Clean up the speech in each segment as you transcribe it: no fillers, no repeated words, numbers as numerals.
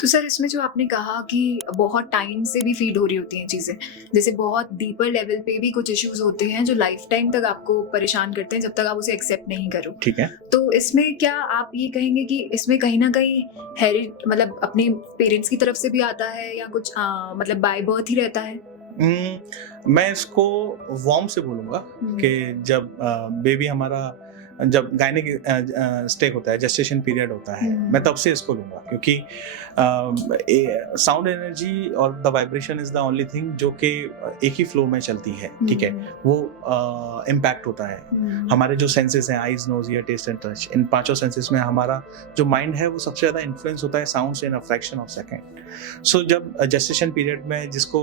तो सर इसमें जो आपने कहा कि बहुत टाइम से भी फीड हो रही होती हैं चीज़ें, जैसे बहुत डीपर लेवल पे भी कुछ इश्यूज़ होते हैं जो लाइफ टाइम तक आपको परेशान करते हैं जब तक आप उसे एक्सेप्ट नहीं करो। ठीक है। तो इसमें क्या आप ये कहेंगे कि इसमें कहीं न कहीं मतलब अपने पेरेंट्स की तरफ से भी आता है या कुछ मतलब बाय बर्थ ही रहता है? मैं इसको वार्म से बोलूँगा हुँ, कि जब बेबी हमारा जब गायनेक स्टेज होता है, जेस्टेशन पीरियड होता है, मैं हुँ, तब से इसको लूँगा क्योंकि साउंड एनर्जी और the vibration is the only thing जो कि एक ही फ्लो में चलती है, ठीक है? हुँ, वो इम्पैक्ट होता है। हुँ, हमारे जो सेंसेस हैं, eyes, nose, ear, taste and touch, इन पाँचों सेंसेस में हमारा जो माइंड है वो सबसे ज़्यादा इन्फ्लुएंस होता है साउंड से इन अ फ्रैक्शन ऑफ सेकंड। सो जब जेस्टेशन पीरियड में जिसको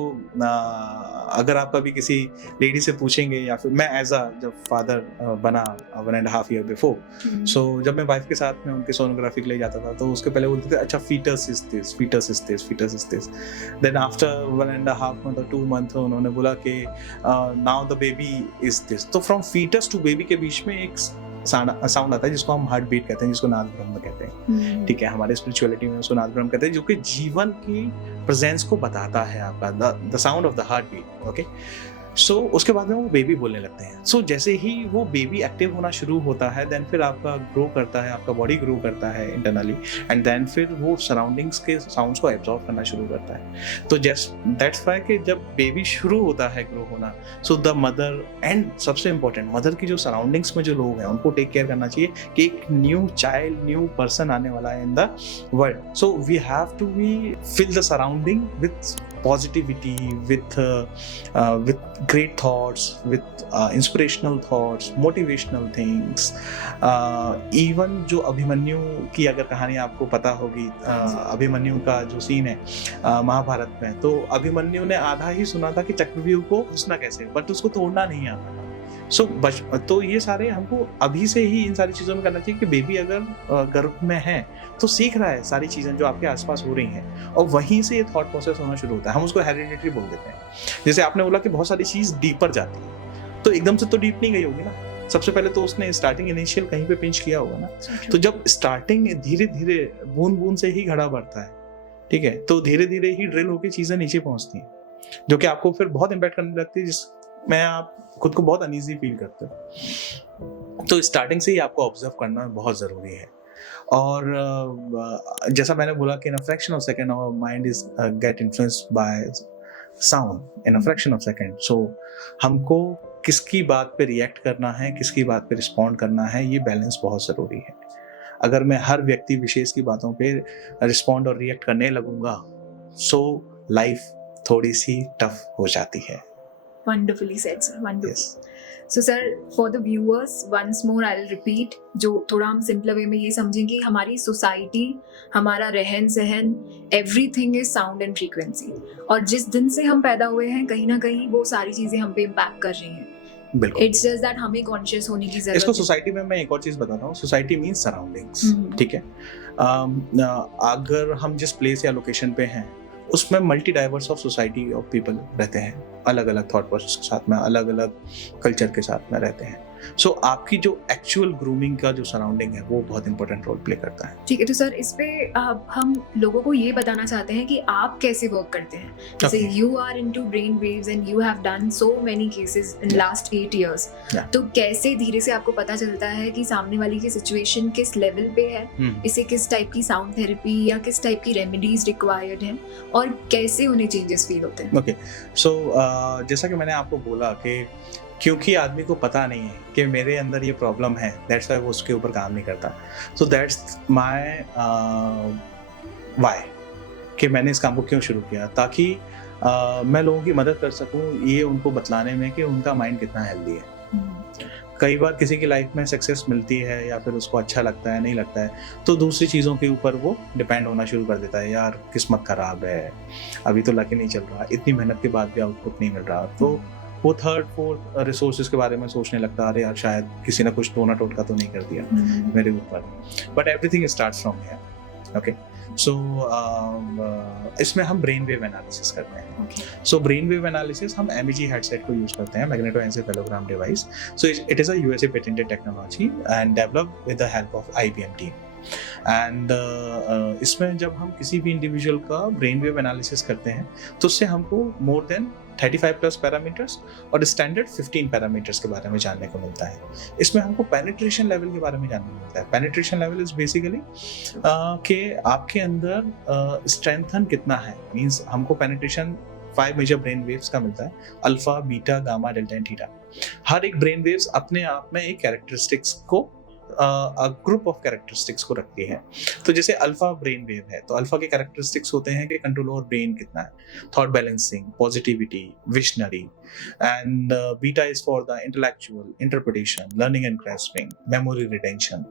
अगर आप कभी किसी लेडी से पूछेंगे या फिर मैं एज अ जब फादर बना 1.5 ईयर बिफोर, हुँ, सो जब मैं वाइफ के साथ में उनके सोनोग्राफी के लिए जाता था तो उसके पहले बोलते थे अच्छा fetus is this, fetus is this, fetus is this. Then after 1.5 month और 2 मंथ उन्होंने बोला कि now the baby is this. तो फ्रॉम फीटस टू बेबी के बीच में एक साउंड आता है जिसको हम हार्ट बीट कहते हैं, जिसको नाद ब्रह्म कहते हैं। हुँ, ठीक है, हमारे स्पिरिचुअलिटी में उसको नाद ब्रह्म कहते हैं, जो कि जीवन की प्रेजेंस को बताता है आपका, the sound of the heart beat. Okay, so उसके बाद में वो बेबी बोलने लगते हैं। सो जैसे ही वो बेबी एक्टिव होना शुरू होता है देन फिर आपका ग्रो करता है, आपका बॉडी ग्रो करता है इंटरनली, एंड देन फिर वो सराउंडिंग्स के साउंड्स को एब्जॉर्ब करना शुरू करता है। तो जस्ट दैट्स व्हाई कि जब बेबी शुरू होता है ग्रो होना, सो द मदर एंड सबसे इम्पोर्टेंट मदर की जो सराउंडिंग्स में जो लोग हैं उनको टेक केयर करना चाहिए कि एक न्यू चाइल्ड, न्यू पर्सन आने वाला है in the world. So we have to be fill the surrounding with positivity, with great thoughts, with inspirational thoughts, motivational things. Even जो अभिमन्यु की अगर कहानी आपको पता होगी, अभिमन्यु का जो सीन है महाभारत में, तो अभिमन्यु ने आधा ही सुना था कि चक्रव्यूह को घुसना कैसे, बट उसको तोड़ना नहीं आता था। तो ये सारे हमको अभी से ही इन सारी चीज़ों में करना चाहिए कि बेबी अगर गर्भ में है तो सीख रहा है सारी चीज़ें जो आपके आसपास हो रही हैं, और वहीं से ये थॉट प्रोसेस होना शुरू होता है। हम उसको हेरिडिटरी बोल देते हैं। जैसे आपने बोला कि बहुत सारी चीज़ डीपर जाती है, तो एकदम से तो डीप नहीं गई होगी ना। सबसे पहले तो उसने स्टार्टिंग इनिशियल कहीं पे पिंच किया होगा ना। तो जब स्टार्टिंग धीरे धीरे बूंद बूंद से ही घड़ा बढ़ता है, ठीक है, तो धीरे धीरे ही ड्रिल होकर चीज़ें नीचे पहुंचती हैं, जो कि आपको फिर बहुत इम्पैक्ट करने लगती है, जिसमें आप खुद को बहुत अनईजी फील करते हो। तो स्टार्टिंग से ही आपको ऑब्जर्व करना बहुत ज़रूरी है। और जैसा मैंने बोला कि in a fraction of second our mind is get influenced by sound in a fraction of second. So हमको किसकी बात पे रिएक्ट करना है, किसकी बात पे रिस्पॉन्ड करना है, ये बैलेंस बहुत ज़रूरी है। अगर मैं हर व्यक्ति विशेष की बातों पे रिस्पॉन्ड और रिएक्ट करने लगूंगा, सो लाइफ थोड़ी सी टफ हो जाती है। Wonderfully said sir, wonderful. Yes. So sir, for the viewers once more I will repeat, जो थोड़ा हम सिंपल वे में ये समझें कि हमारी सोसाइटी, हमारा रहन सहन, everything is sound and frequency, और जिस दिन से हम पैदा हुए हैं कहीं ना कहीं वो सारी चीजें हम पे इम्पैक्ट कर रही हैं। बिल्कुल। इट्स जस्ट दैट हमें कॉन्शियस होने की जरूरत इसको है। सोसाइटी में मैं एक और चीज बताता हूँ। सोसाइटी मीन्स सराउंडिंग्स, हम्म, ठीक है। अगर हम जिस प्लेस या लोकेशन पे हैं उसमें multi diverse of society of people रहते हैं, अलग अलग थॉट प्रोसेस के साथ में, अलग अलग कल्चर के साथ में रहते हैं। सो आपकी जो एक्चुअल ग्रूमिंग का जो सराउंडिंग है वो बहुत इंपॉर्टेंट रोल प्ले करता है। ठीक है। तो सर इस पे हम लोगों को ये बताना चाहते हैं कि आप कैसे वर्क करते हैं। जैसे Okay. You are into brain waves and you have done so many cases in last 8 years। Yeah. तो कैसे धीरे से आपको पता चलता है कि सामने वाली की सिचुएशन किस लेवल पे है, इसे किस टाइप की साउंड थेरेपी या किस टाइप की रेमेडीज रिक्वायर्ड हैं, और कैसे उन्हें चेंजेस फील होते हैं? ओके, सो जैसा कि मैंने आपको बोला कि क्योंकि आदमी को पता नहीं है कि मेरे अंदर ये प्रॉब्लम है, दैट्स वाई वो उसके ऊपर काम नहीं करता। सो दैट्स माय वाई कि मैंने इस काम को क्यों शुरू किया, ताकि मैं लोगों की मदद कर सकूं ये उनको बतलाने में कि उनका माइंड कितना हेल्दी है। कई बार किसी की लाइफ में सक्सेस मिलती है या फिर उसको अच्छा लगता है, नहीं लगता है, तो दूसरी चीज़ों के ऊपर वो डिपेंड होना शुरू कर देता है। यार किस्मत खराब है, अभी तो लकी नहीं चल रहा, इतनी मेहनत के बाद भी आउटपुट नहीं मिल रहा, तो वो थर्ड फोर्थ रिसोर्सेज के बारे में सोचने लगता है, अरे यार शायद किसी ने कुछ टोना टोटका तो नहीं कर दिया मेरे ऊपर। But everything starts from here. Okay, so इसमें हम ब्रेन वेव एनालिसिस करते हैं। सो ब्रेन वेव एनालिसिस हम MEG हेडसेट को यूज करते हैं, magnetoencephalogram device. So it is a USA patented technology and developed with the help of IBM team. And इसमें जब हम किसी भी इंडिविजुअल का ब्रेन वेव एनालिसिस करते हैं तो उससे हमको मोर देन 35 प्लस पैरामीटर्स और स्टैंडर्ड 15 पैरामीटर्स के बारे में जानने को मिलता है। इसमें हमको पेनिट्रेशन लेवल के बारे में जानने को मिलता है। पेनिट्रेशन लेवल इज बेसिकली कि आपके अंदर स्ट्रेंथन कितना है, मींस हमको पेनिट्रेशन 5 मेजर ब्रेन वेव्स का मिलता है, alpha, beta, gamma, delta and theta. हर एक ब्रेन वेव्स अपने आप में एक कैरेक्टरिस्टिक्स को ग्रुप ऑफ कैरेक्टरिस्टिक्स को रखती है। तो जैसे अल्फा ब्रेन वेव है तो अल्फा के कैरेक्टरिस्टिक्स होते हैं कि कंट्रोल ओवर ब्रेन कितना है, thought balancing, positivity, visionary. And beta is for the intellectual, interpretation, learning and grasping, memory retention.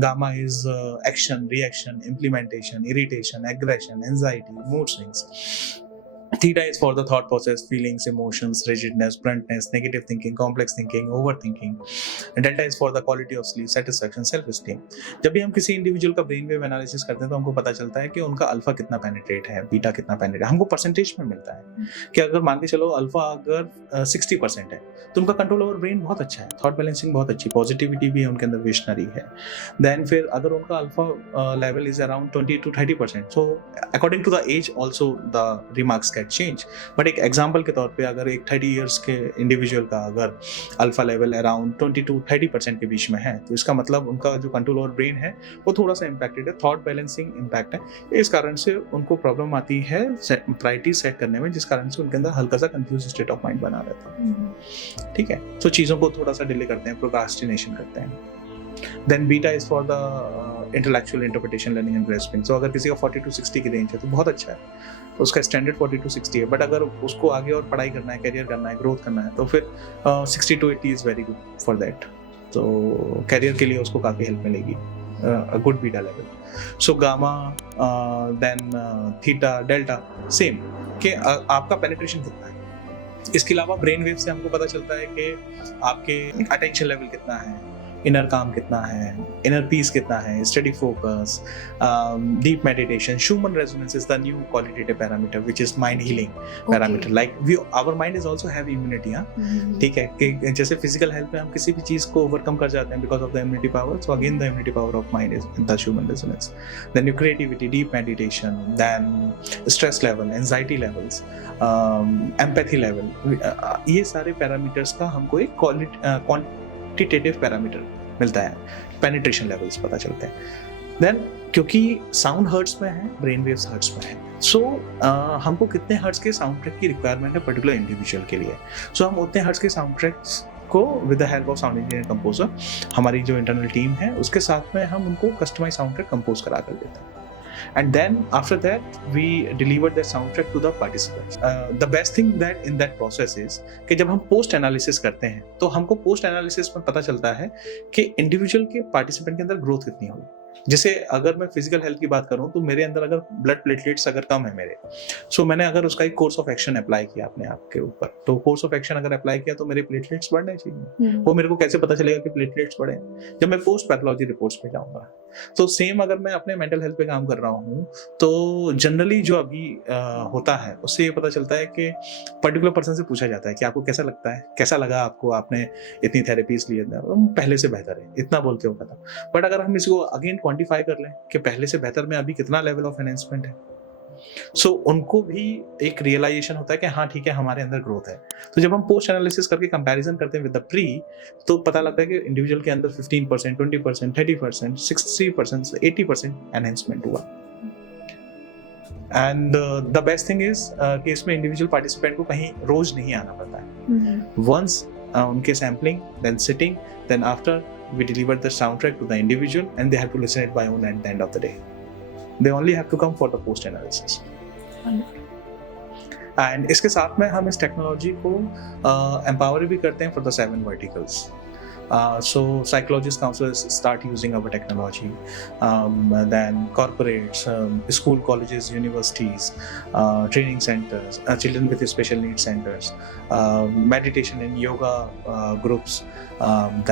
Gamma is action, reaction, implementation, irritation, aggression, anxiety, mood swings. Theta is for the thought process, feelings, emotions, rigidness, bluntness, negative thinking, complex thinking, overthinking. And delta is for the quality of sleep, satisfaction, self-esteem. जब भी हम किसी individual का brain wave analysis करते हैं तो हमको पता चलता है कि उनका अल्फा कितना पेनिट्रेट है, बीटा कितना पेनिट्रेट, हमको परसेंटेज में मिलता है कि अगर मान के चलो अल्फा अगर 60% है तो उनका कंट्रोल ओवर ब्रेन बहुत अच्छा है, थॉट बैलेंसिंग बहुत अच्छी, पॉजिटिविटी भी है उनके अंदर, विजनरी है। देन फिर अगर उनका alpha level is around 20 to 30%, so according to the age also the remarks can change. But एक एग्जाम्पल के तौर पे अगर एक 30 ईयर्स के इंडिविजुअल का अगर अल्फा लेवल अराउंड 20 to 30% के बीच में है तो इसका मतलब उनका जो कंट्रोल ओवर ब्रेन है वो थोड़ा सा इम्पैक्टेड है, थॉट बैलेंसिंग इम्पैक्ट है। इस कारण से उनको प्रॉब्लम आती है प्रायोरिटी सेट करने में, जिस कारण से उनके अंदर हल्का सा कंफ्यूज स्टेट ऑफ माइंड बना रहता है। ठीक है, तो चीज़ों को थोड़ा सा डिले करते हैं, प्रोक्रास्टिनेशन करते हैं। Then beta is for the intellectual interpretation, learning and grasping. So अगर किसी का 40 to 60 की रेंज है तो बहुत अच्छा है, उसका स्टैंडर्ड 40 to 60 है। बट अगर उसको आगे और पढ़ाई करना है, करियर करना है, ग्रोथ करना है तो फिर 60 to 80 is very good for that. तो करियर के लिए उसको काफ़ी हेल्प मिलेगी, a good beta level. So gamma, then theta, delta, same कि आपका पेनिट्रेशन कितना है। इसके अलावा ब्रेन वेव से हमको पता चलता है कि आपके अटेंशन लेवल कितना है, इनर काम कितना है, इनर पीस कितना है, study focus, deep meditation. Schumann resonance is the new qualitative parameter which is mind healing parameter. Like our mind is also have immunity, हाँ, ठीक है, कि जैसे फिजिकल हेल्थ में हम किसी भी चीज को ओवरकम कर जाते हैं because of the immunity power, so again the immunity power of mind is the Schumann resonance. Then your creativity, deep meditation, then stress level, anxiety levels, empathy level, ये सारे पैरामीटर्स का हमको एक क्वांटिटेटिव पैरामीटर मिलता है, penetration levels पता चलते हैं। देन क्योंकि साउंड हर्ट्स में है, ब्रेन वेव्स हर्ट्स में है, सो हमको कितने हर्ट्स के साउंड ट्रैक की रिक्वायरमेंट है पर्टिकुलर इंडिविजुअल के लिए। सो हम उतने हर्ट्स के साउंड ट्रैक्स को with the help of sound engineer composer, हमारी जो इंटरनल टीम है उसके साथ में हम उनको कस्टमाइज साउंड ट्रैक कंपोज करा कर देते हैं। And then after that we deliver the soundtrack to the participants. The best thing that in that process is कि जब हम पोस्ट एनालिसिस करते हैं तो हमको पोस्ट एनालिसिस में पता चलता है कि इंडिविजुअल के पार्टिसिपेंट के अंदर ग्रोथ कितनी हुई। जैसे अगर मैं फिजिकल हेल्थ की बात करूं तो मेरे अंदर अगर ब्लड प्लेटलेट्स अगर कम है मेरे, सो मैंने अगर उसका एक कोर्स ऑफ एक्शन अप्लाई किया अपने आप के ऊपर, तो कोर्स ऑफ एक्शन अगर अप्लाई किया तो मेरे प्लेटलेट्स बढ़ने चाहिए। वो मेरे को कैसे पता चलेगा कि प्लेटलेट्स बढ़े? जब मैं पोस्ट पैथोलॉजी रिपोर्ट्स पे जाऊंगा। तो सेम अगर मैं अपने मेंटल हेल्थ पे काम कर रहा हूँ तो जनरली जो अभी होता है उससे ये पता चलता है कि पर्टिकुलर पर्सन से पूछा जाता है कि आपको कैसा लगता है, कैसा लगा आपको, आपने इतनी थेरेपीज ली, पहले से बेहतर है, इतना बोलते हो खत्म। बट अगर हम इसको अगेन क्वांटिफाई कर लें कि पहले से बेहतर में अभी कितना लेवल ऑफ एनहेंसमेंट है, सो उनको भी एक रियलाइजेशन होता है कि हाँ ठीक है हमारे अंदर ग्रोथ है। तो जब हम पोस्ट एनालिसिस करके कंपैरिजन करते हैं विद द प्री, तो पता लगता है कि इंडिविजुअल के अंदर 15%, 20%, 30%, 60%, 80% एनहेंसमेंट हुआ। And the best thing is कि इसमें इंडिविजुअल पार्टिसिपेंट को कहीं रोज नहीं आना पड़ता है। वंस उनके sampling, then sitting, then after we deliver the soundtrack to the individual and they have to listen it by own at the end of the day. They only have to come for the post analysis. And इसके साथ में हम इस technology को empower भी करते हैं for the 7 verticals. So psychologists, counselors start using our technology. Then corporates, school, colleges, universities, training centers, children with special needs centers, meditation and yoga groups,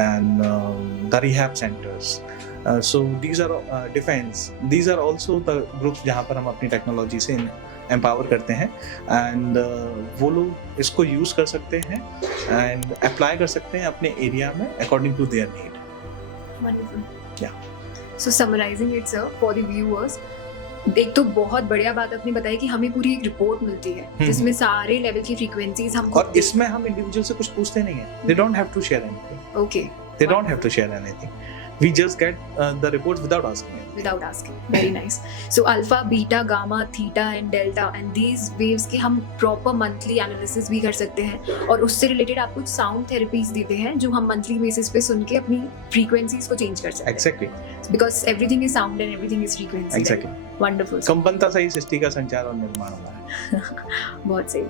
then the rehab centers. So these are defense. These are also the groups जहाँ पर हम अपनी technology से empower करते हैं and वो लोग इसको यूज़ कर सकते हैं एंड अप्लाई कर सकते हैं अपने एरिया में according to their need. Wonderful. Yeah. So summarizing it sir for the viewers, एक तो बहुत बढ़िया बात आपने बताई कि हमें पूरी एक रिपोर्ट मिलती है जिसमें सारे लेवल की फ्रीक्वेंसीज हम, और इसमें हम इंडिविजुअल से कुछ पूछते नहीं है, they don't have to share anything, okay, they don't have to share anything, we just get the reports without asking anything. without asking. Very nice. So alpha, beta, gamma, theta and delta and these waves के हम proper monthly analysis भी कर सकते हैं और उससे related आप कुछ sound therapies देते हैं जो हम monthly basis पे सुन के अपनी frequencies को change कर सकते हैं. Exactly. Because everything is sound and everything is frequency. Exactly. Right? Wonderful. कंपनता सही सृष्टि का संचार और निर्माण हुआ है. बहुत सही.